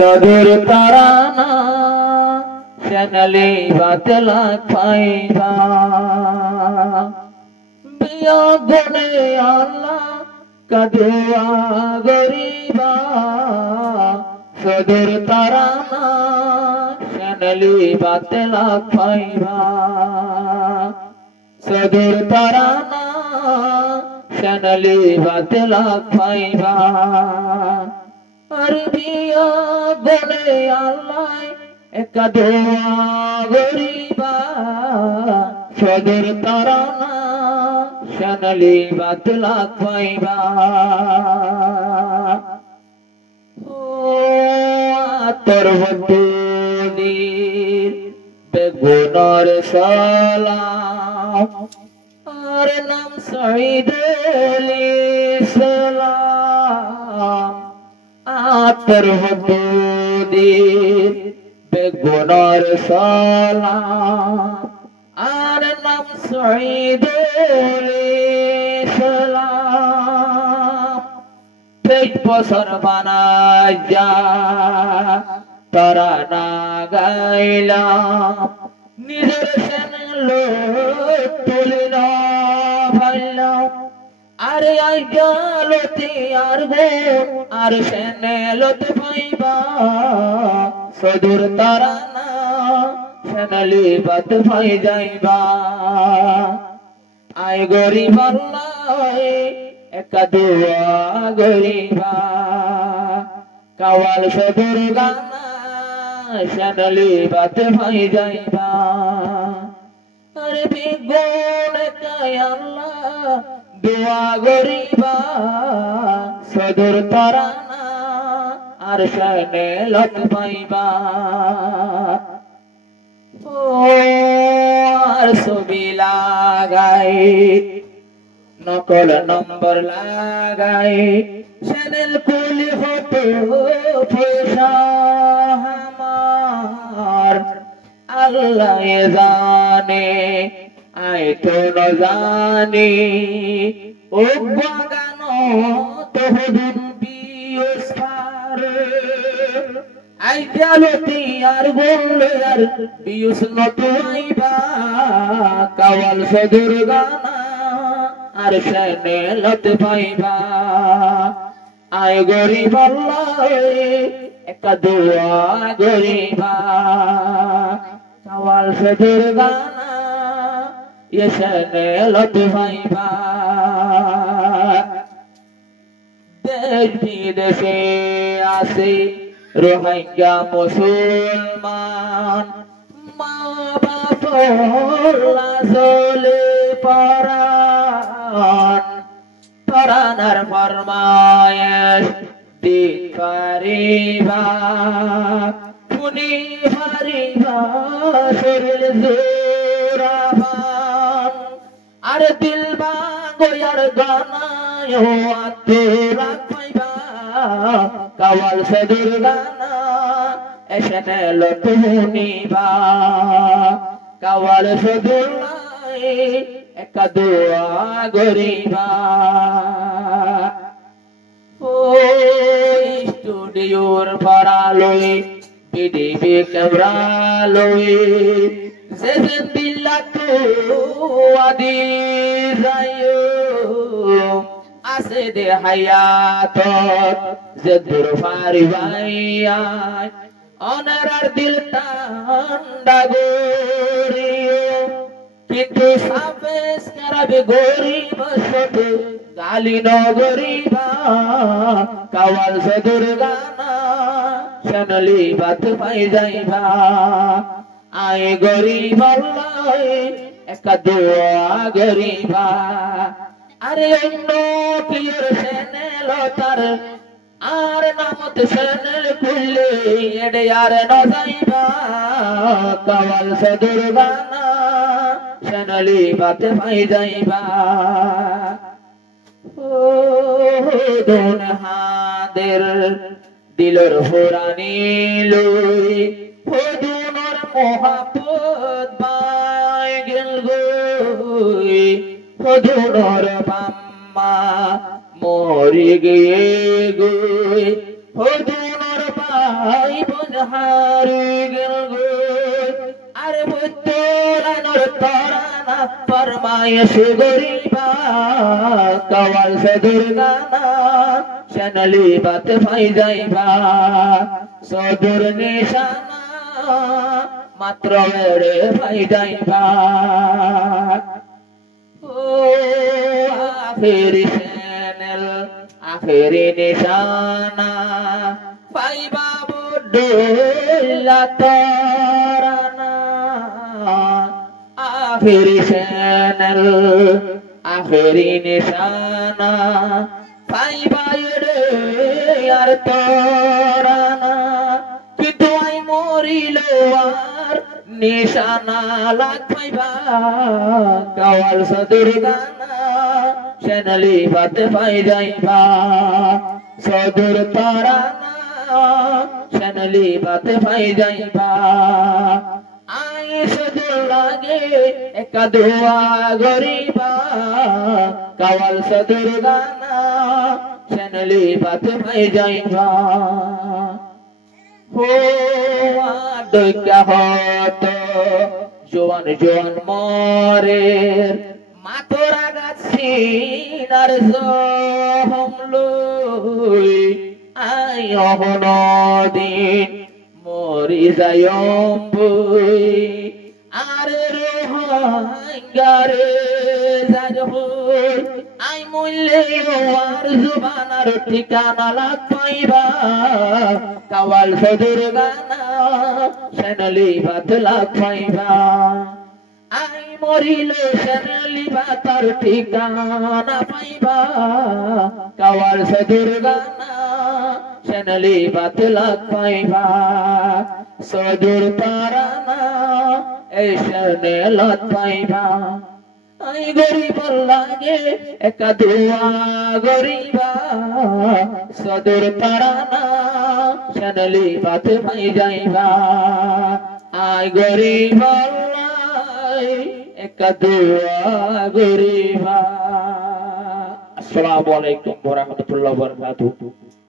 সদর তারানা শ্যানলি বাতলা পাইবা বিয়া গুনে আল্লাহ কাদুয়া গরিবা সদর তারানা শ্যানলি বাতলা পাইবা সদর তারানা শ্যানলি বাতলা পাইবা আর বিয়া গুনে আল্লাহ কাদুয়া গরিবা সদর তারানা শ্যানলি বাতলা পাইবা তোর বন্ধুদের বেগুনার সালাম আর নাম শহীদুল ইসলাম তোর বন্ধুদের বেগুনার সালাম আর নাম শহীদুল ইসলাম পেট বছর বানায় যা তারা না গাইলাম নিজের সেনলো তুলে না ভাইলাম আরে আই গেলতি আর গো আর সেনলতে পাইবা সদুর তারা না শ্যানলি বাত পাই যাইবা আয় গরিব আল্লাহ একা দুয়া গরিবা কাওয়াল সদুর গানা শ্যানলি বাত পাই যাইবা আরে বিগুণ কায় আল্লাহ দুয়া গরিবা সদুর তারানা আর শ্যানলত পাইবা আর ছবি লাগাই নকল নম্বর লাগাই চ্যানেল খুলি হতো পয়সা আমার আল্লাহ জানে আই তো ন জানি ও বাগানো তো হদুন বিয়স পারে আই জালতি আর বলল আর বিয়স নত আইবা কাওয়াল সদুর গানা আর শ্যানলত পাইবা আয় গরিব আল্লাহ একটা দোয়া গরিবা কাওয়াল সদুর গানা শ্যানলত পাইবা দেশ বিদেশে আছে রোহিঙ্গা মুসলমান মা বাপ লাজলে পরান পরানার ফরমায়েশ দিন পারিবা শুনি পারিবা শরীর জোরাবান আর দিল বাঙ্গয়ার গানায় আত্মরা পাইবা কাওয়াল সদুর গানা শ্যানলত শুনিবা কাওয়াল সদুর একা দোয়া গরিবা ও স্টুডিওর ভাড়া লই বিডিবি ক্যামেরা লই যেদিন দিল্লা তো আদি যাইও আছে দে হায়াত যে দূর পারিবাইয়া অনার দিল ঠান্ডা গরিও কিন্তু সাবেস করাবে গরিব সত গালি নগরিবা কাওয়াল সদুর গানা শ্যানলি বাত পাই যাইবা আয় গরিব আল্লাহ একা দোয়া গরিবা আরে অন্য প্রিয়র চ্যানেল তার আর নামত চ্যানেল খুললে এডে আর ন যাইবা কাওয়াল সদুর গানা শ্যানলি বাত পাই যাইবা ও দোন হাদের দিলর ফুরানি লই ও দুনর মহাপত বাই গেল গই ও দুনর বাম্মা মরি গিয়ে গই ও দুনর ভাই বোন হারি গেল গো আর বুদ্ধরানোর তরানা ফরমায়েশ গরিবা কাওয়াল সদুর গানা শানলি বাত ভাই যাইবা সদুর নিশানা মাত্র রে ভাই যাইবা ও আখেরি চ্যানেল আখেরি নিশানা পাইবা বুদ্ধলা তরানা আখেরি চ্যানেল আখেরি নিশানা পাইবা রে আর তরানা কিন্তু আই মরিল আর নিশানা লাগ পাইবা কাওয়াল সদুর গানা শানলি বাত পাই যাইবা সদুর তরানা শানলি বাত পাই যাইবা আই সদুর লাগে একা দোয়া গরিবা কাওয়াল সদুর গানা শানলি বাত পাই যাইবা হো আডকা হত জোয়ান জোয়ান মরে মাতরা গাছিনার জহম লই আই অহনদিন মরি যায়ম বই আরে রোহাঙ্গারে যাজবই আই মূল্যে আর জুবানার ঠিকানা লাগ পাইবা কাওয়াল সদুর গানা শানলি বাত লাগ পাইবা আই মরিল শানলি বাতার ঠিকানা পাইবা কাওয়াল সদুর গানা শানলি বাত লাগ পাইবা সদুর তরানা এই শানে লাগ পাইবা আই গরিব লাগে একা দোয়া গরিবা সদুর তরানা শানলি বাত পাই যাইবা আই গরিব একা দোয়া গরিবা। আসসালামু আলাইকুম ওয়া রাহমাতুল্লাহি ওয়া বারাকাতুহু।